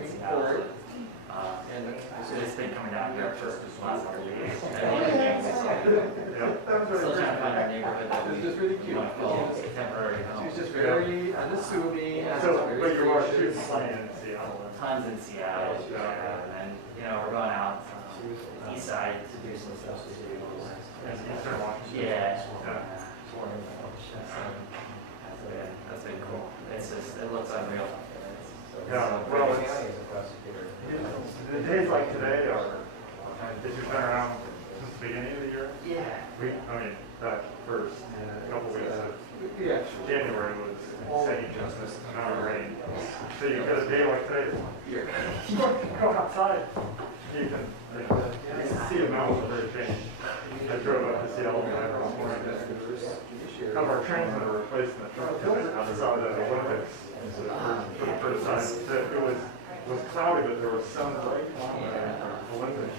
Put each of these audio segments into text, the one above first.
in Seattle. So it's been coming down here for the last couple of days. Still trying to find a neighborhood that we want to call temporary home. She's just very unassuming. So, but you are shooting playing in Seattle. Tons in Seattle, and we're going out east side to do some stuff too. Eastern Washington. Yeah. That's been cool. It's just, it looks unreal. Yeah, well, the days like today are, did you been around since the beginning of the year? Yeah. That first couple weeks of January was insane, just this amount of rain. So you get a day like today, you go outside, you can see a mountain of very change. I drove up to Seattle this morning. Some of our trains that were replaced in the truck outside the Olympics for the first time. It was cloudy, but there was sun right on the Olympics.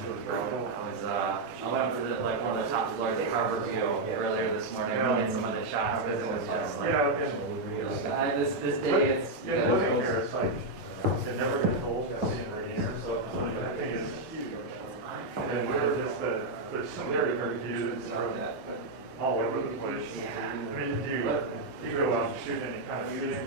I went for one of the top floors at Harbor View earlier this morning and hit some of the shots because it was just like, this day it's... Living here, it's like, it never gets old being right here, so I think it's huge. And we're just, there's some very good views all over the place. I mean, do you go out and shoot any kind of shooting?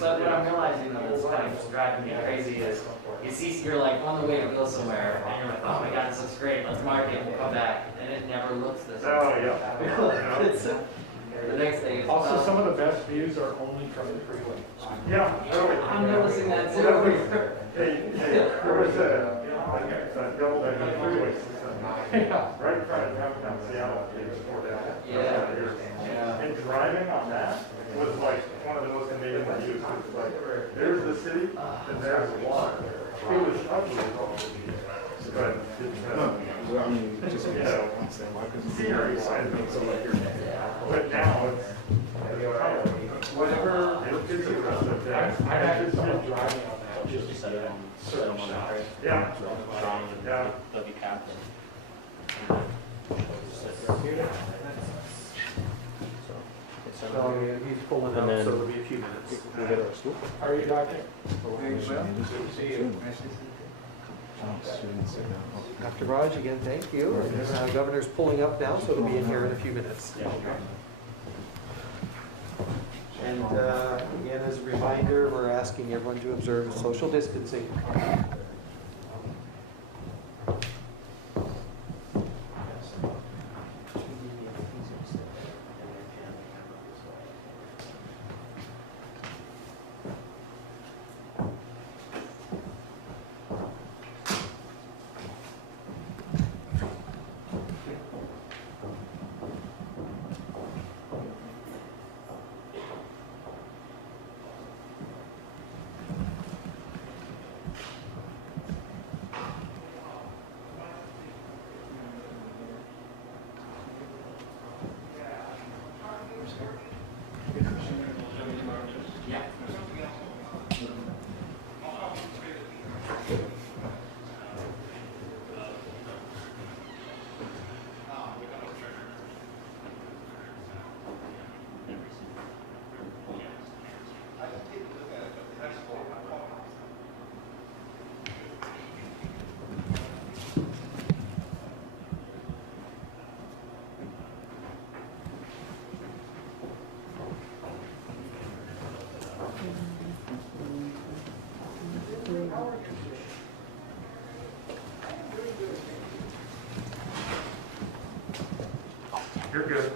But what I'm realizing though that's kind of driving me crazy is you see you're like on the way to go somewhere and you're like, oh my god, this looks great, let's mark it, we'll come back, and it never looks this way. Oh yeah. The next thing is also some of the best views are only from the freeway. Yeah. I'm noticing that too. There was a double decker freeway system right in front of downtown Seattle. And driving on that was like one of the most amazing views. Like, there's the city and there's the water. It was ugly. But scenery wise, but now it's whatever it's impressive. I've actually started driving on that just to set it on certain shots. Yeah. They'll be capped. So he's pulling out, so it'll be a few minutes. How are you, Doctor? Good to see you. Dr. Raj, again, thank you. And, Governor's pulling up now, so it'll be in here in a few minutes. And again, as a reminder, we're asking everyone to observe social distancing. You're good.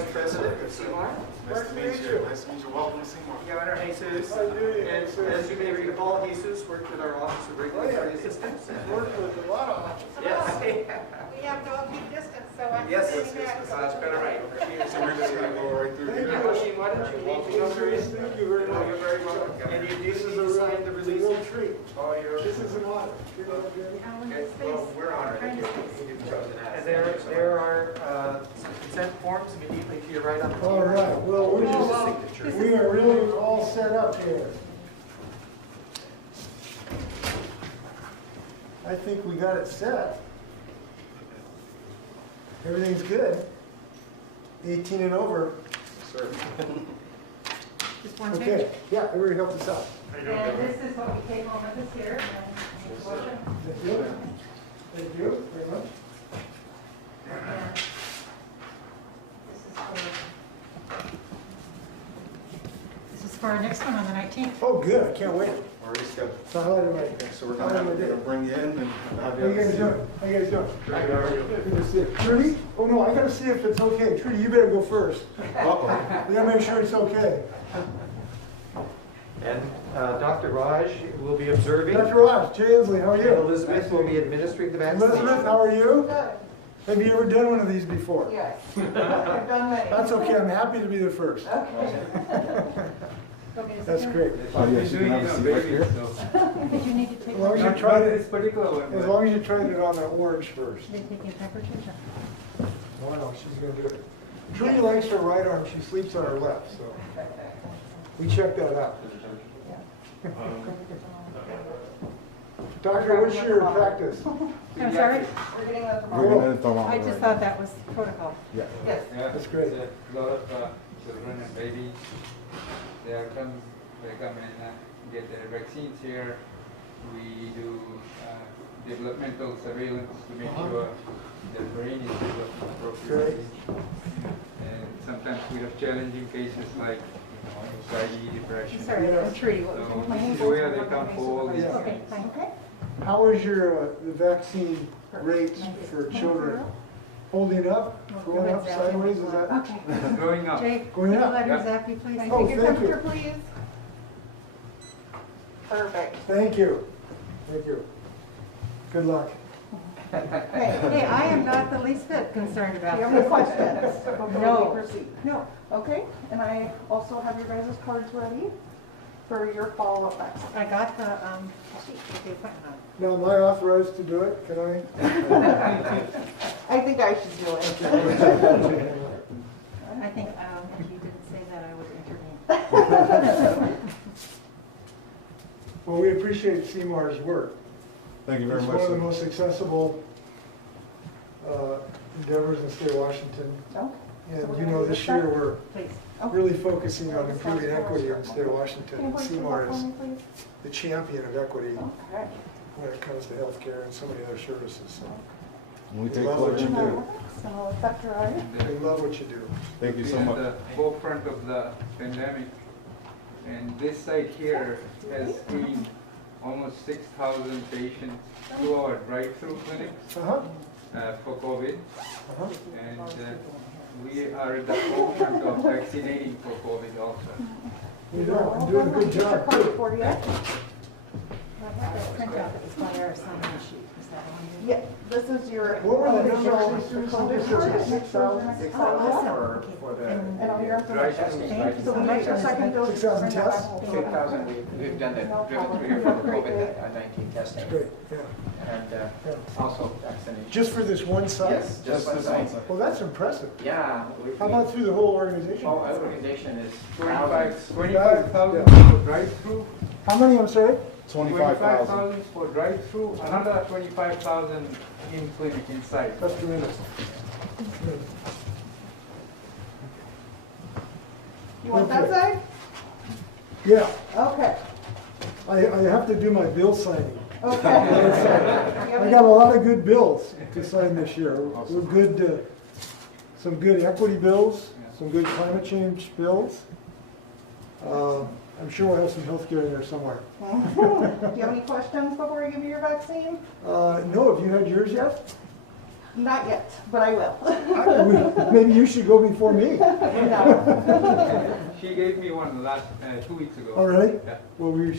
Vice President of Seymour. Nice to meet you. Nice to meet you. Welcome to Seymour. Governor Jesus. And as you may recall, Jesus worked with our Office of Regulatory Assistance. Worked with a lot of them. Yes. We have to all keep distance, so I'm Yes, sitting back. that's better, right. So we're just going to go right through Yeah, here. Hoshim, why don't you need to go through it? Thank you very much. You're very welcome. And you do need to sign the release. treat. Oh, you're. This is an honor. Okay, well, we're honored that you've chosen us. And there are some consent forms immediately to your right on the table. All right, well, we're Just a just, signature. we are really all set up here. I think we got it set. Everything's good. 18 and over. Sir. Just one page. Okay, yeah, everybody help us out. How you doing, And Governor? this is what we take home with us here. And Thank you. Thank you very much. this is for our next one on the 19th. Oh, good, I can't wait. Already scheduled. So how do I? So we're gonna bring you in and have How you guys doing? How you guys doing? Good, how are you? Good to see you. Trudy? Oh, no, I gotta see if it's okay. Trudy, you better go first. Uh-oh. We gotta make sure it's okay. And Dr. Raj will be observing. Dr. Raj, Jay Inslee, how are And you? Elizabeth will be administering the vaccination. Elizabeth, how are you? Good. Have you ever done one of these before? Yes. I've done many. That's okay, I'm happy to be the first. That's great. Oh, yes, you can have a seat right here. Did you need to take? As long as you Are tried it, as long as you tried it on the orange first. they taking temperature? Oh, no, she's gonna do it. Trudy likes her right arm, she sleeps on her left, so. We checked that out. Doctor, what's your practice? I'm sorry? We're gonna I just thought that was protocol. Yeah. Yes. That's great. A lot of children and babies, they come and get their vaccines here. We do developmental surveillance to make sure their brain is developed appropriately. And sometimes we have challenging cases like anxiety, depression. Sorry, I'm Trudy. So My this name is where they come for all these Yeah. Okay, things. fine. Okay. How is your, the vaccine rates for children? Holding up, going up, sideways, is that? Okay. Growing up. Jay, Going can you up. let her Yeah. zap you, please? Oh, thank you. please. Perfect. Thank you. Thank you. Good luck. Hey, I am not the least bit concerned about Do you have any this. questions before we No. proceed? No. Okay, and I also have your guys' cards ready for your follow-up vaccine. I got the sheet with the appointment on. Now, am I authorized to do it? Can I? I think I should do it. I think if you didn't say that, I would intervene. Well, we appreciate Seymour's work. Thank you very It's much. one of the sir. most accessible endeavors in the state of Washington. Okay. And you know, this year, we're Please. really focusing on improving equity in the state of Can Washington. you And hold your Seymour phone is for me, please? the champion of equity Okay. when it comes to healthcare and so many other services. So We take love what you pleasure. do. So, Dr. Ryan? We love what you do. Thank you so We're much. at the forefront of the pandemic, and this site here has screened almost 6,000 patients through our drive-through clinics Uh-huh. for COVID, Uh-huh. and we are at the forefront of vaccinating for COVID also. You know, I'm doing a good job Card too. for you. I have that printout that was by our assignment sheet. Is that one? Yeah, this is your What were the official numbers? COVID card. 6,000? Oh, awesome. Okay. And all your information. Thank you So so we much. make your second dose. 6,000 tests? 6,000, we've done that, No driven problem. through here for COVID-19 testing, Great, yeah. and Yeah. also vaccination. Just for this one site? Yes, just one site. Well, that's impressive. Yeah. How about through the whole organization? Our organization is 25,000 Yeah. for drive-through, How many, I'm sorry? 25,000. 25,000 for drive-through, another 25,000 in clinic inside. That's tremendous. You want that Okay. side? Yeah, Okay. I have to do my bill signing. Okay. I got a lot of good bills to sign this year. We're good, some good equity bills, some good climate change bills. I'm sure we'll have some healthcare in there somewhere. Do you have any questions before we give you your vaccine? No, have you had yours yet? Not yet, but I will. Maybe you should go before me. No. She gave me one last, 2 weeks ago. All right. Yeah. Well, we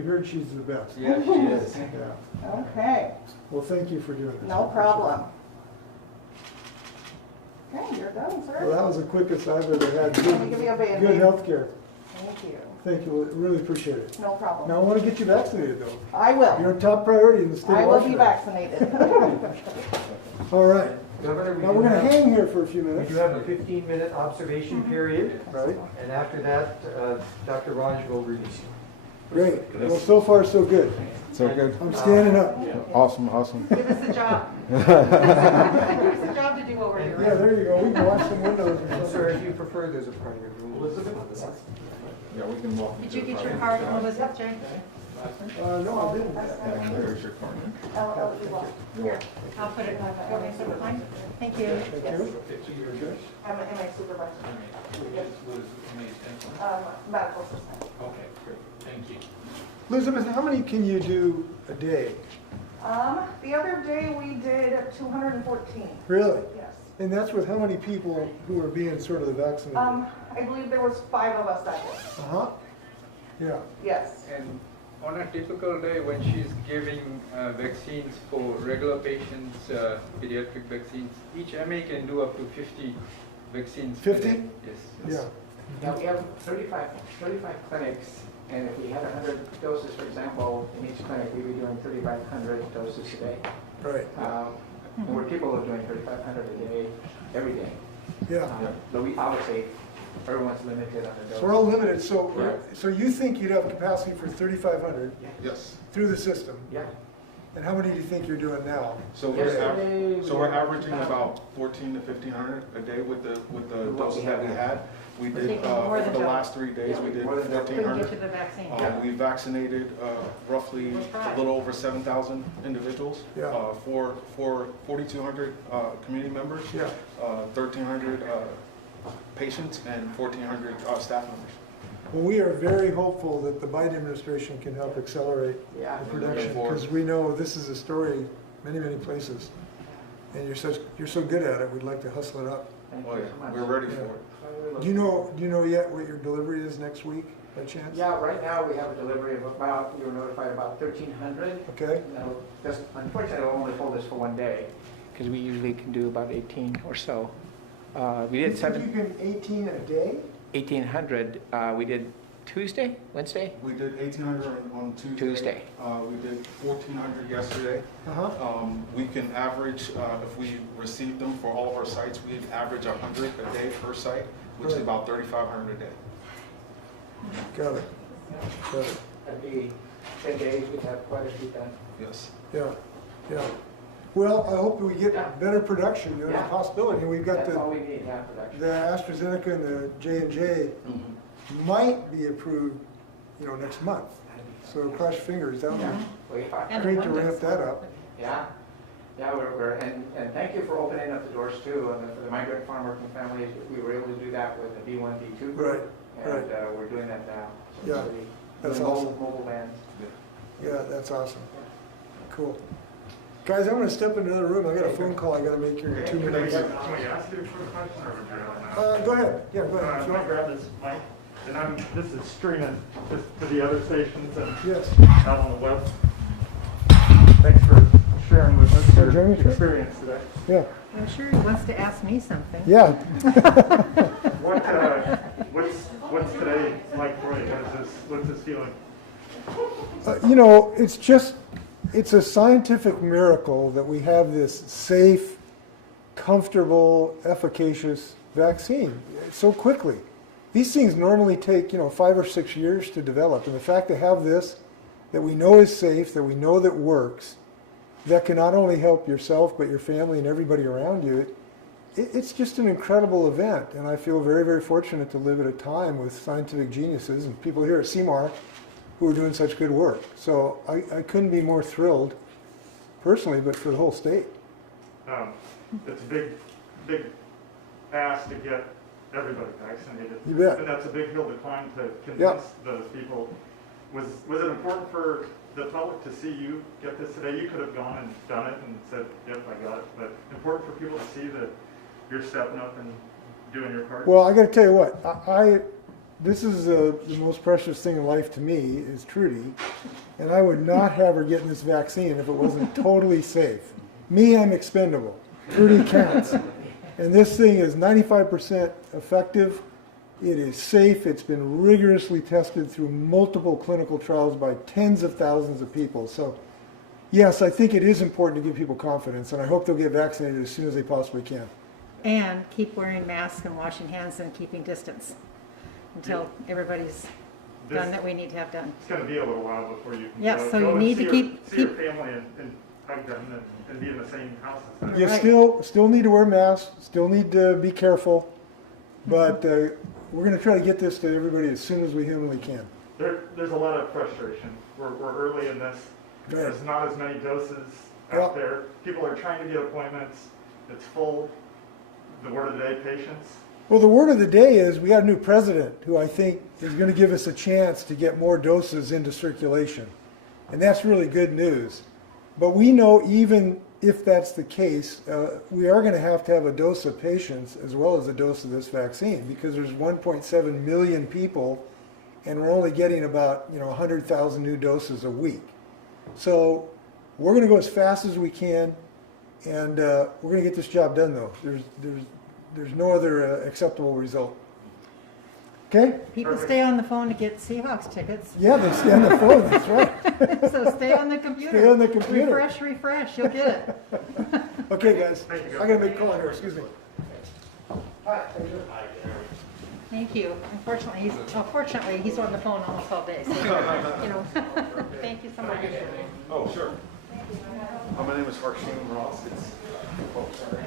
heard she's the best. Yeah, she is. Yeah. Okay, Well, thank you for doing this. no problem. Okay, you're done, Well, sir. that was the quickest I've ever had. Let me give you a Good Band-Aid. healthcare. Thank you. Thank you. Really appreciate it. No problem. Now, I want to get you vaccinated, though. I will. You're a top priority in the state I of will be Washington. vaccinated. All right. Governor, Now, we're going to hang here for a few we minutes. do have a 15-minute observation period, Right. and after that, Dr. Raj will release you. Great. Well, so far, so good. So good. I'm standing up. Awesome, awesome. Give us a job. Give us a job to do over here. Yeah, there you go. We can wash some windows or And something. sir, if you prefer, there's a part of your rule. Yeah, we can walk. Did you get your card, Elizabeth J? No, I didn't. There's your card. Here, I'll put it, okay, so fine. Thank you. Thank you. I'm a supervisor. Medical assistant. Okay, great, thank you. Elizabeth, how many can you do a day? The other day we did 214. Really? Yes. And that's with how many people who are being sort of vaccinated? I believe there was 5 of us that day. Uh-huh. Yeah. Yes. And on a typical day when she's giving vaccines for regular patients, pediatric vaccines, each MA can do up to 50 vaccines. 50? Yes. Yeah. Now, we have 35 clinics, and if we had 100 doses, for example, in each clinic, we'd be doing 3,500 doses a day. Right. And we're capable of doing 3,500 a day, every day. Yeah. But we obviously, everyone's limited on the dose. So we're all limited. So, Right. so you think you'd have capacity for 3,500 Yes. through the system? Yeah. And how many do you think you're doing now? So Yesterday, we we're had averaging about 14 to 1,500 a day with the doses that we had. We We're did, taking more for than the double. last 3 days, we did More than double. Couldn't get 1,400. to the vaccine. We vaccinated roughly We'll try. a little over 7,000 individuals. Yeah. For 4,200 community members, Yeah. 1,300 patients, and 1,400 staff members. Well, we are very hopeful that the Biden administration can help accelerate Yeah. the production, forward. because we know this is a story many, many places. And you're so good at it, we'd like to hustle it up. Thank Oh, you yeah, so much. we're ready for Yeah. it. Do you know yet what your delivery is next week, by chance? Yeah, right now we have a delivery of about, you were notified about 1,300. Okay, No, just unfortunately, I only hold this for one day, because we usually can do about 18 or so. We you did think you can 18 a day? 1,800, we did Tuesday, Wednesday? We did 1,800 on Tuesday. Tuesday. We did 1,400 yesterday. Uh-huh. We can average, if we receive them for all of our sites, we average 100 a day per site, which is Right. about 3,500 a day. Got it. Got it. That'd be 10 days, we'd have quite a few done. Yes. Yeah, yeah. Well, I hope we get better production, there's a Yeah. possibility. We've got That's all the we need, yeah, production. AstraZeneca and the J&J might be approved, next month. So cross your fingers, that would Yeah. be We are. And great to abundance. ramp that up. Yeah, and thank you for opening up the doors too, and for the migrant farm working families, we were able to do that with the B1, B2 Right, group. And right. we're doing that now. So Yeah, it's really- that's the awesome. Mobile vans. Yeah, that's awesome. Cool. Guys, I'm gonna step into another room. I got a phone call I gotta make here in 2 Can we minutes. ask you a quick question, or would you rather not? Go ahead. Yeah, go Can I ahead. grab this mic? And this is streaming just to the other stations and Yes. out on the web. Thanks for sharing with us your Jeremy, sure. experience today. Yeah. I'm sure he wants to ask me something. Yeah. What's today like for you? What's this feeling? It's a scientific miracle that we have this safe, comfortable, efficacious vaccine so quickly. These things normally take, 5 or 6 years to develop. And the fact to have this, that we know is safe, that we know that works, that can not only help yourself, but your family and everybody around you, it's just an incredible event. And I feel very, very fortunate to live at a time with scientific geniuses and people here at CMAR who are doing such good work. So I couldn't be more thrilled, personally, but for the whole state. It's a big ask to get everybody vaccinated. You bet. And that's a big hill to climb to convince Yeah. those people was it important for the public to see you get this today? You could have gone and done it and said, yep, I got it, but important for people to see that you're stepping up and doing your part? Well, I got to tell you what, this is the most precious thing in life to me is Trudy, and I would not have her getting this vaccine if it wasn't totally safe. Me, I'm expendable. Trudy counts. And this thing is 95% effective. It is safe. It's been rigorously tested through multiple clinical trials by tens of thousands of people. So, yes, I think it is important to give people confidence, and I hope they'll get vaccinated as soon as they possibly can. And keep wearing masks and washing hands and keeping distance until everybody's done that we need to have done. It's going to be a little while before you can Yes, go, so go you and need see to your keep family and hug them and be in the same house as them. You Right. still need to wear masks, still need to be careful, but we're going to try to get this to everybody as soon as we humanly can. There's a lot of frustration. We're early in this. Right. There's not as many doses Yeah. out there. People are trying to get appointments. It's full. The word of the day, patience. Well, the word of the day is we got a new president who I think is going to give us a chance to get more doses into circulation. And that's really good news. But we know even if that's the case, we are going to have a dose of patience as well as a dose of this vaccine because there's 1.7 million people and we're only getting about 100,000 new doses a week. So we're going to go as fast as we can and we're going to get this job done though. There's no other acceptable result. Okay? People stay on the phone to get Seahawks tickets. Yeah, they stay on the phone, that's right. So stay on the computer. Stay on the computer. Refresh, you'll get it. Okay, guys. Thank you, guys. I got to make a call here, excuse me. Thank you. Fortunately, he's on the phone almost all day. So, thank you so much. Oh, sure. My name is Harshim Ross. It's, oh, sorry.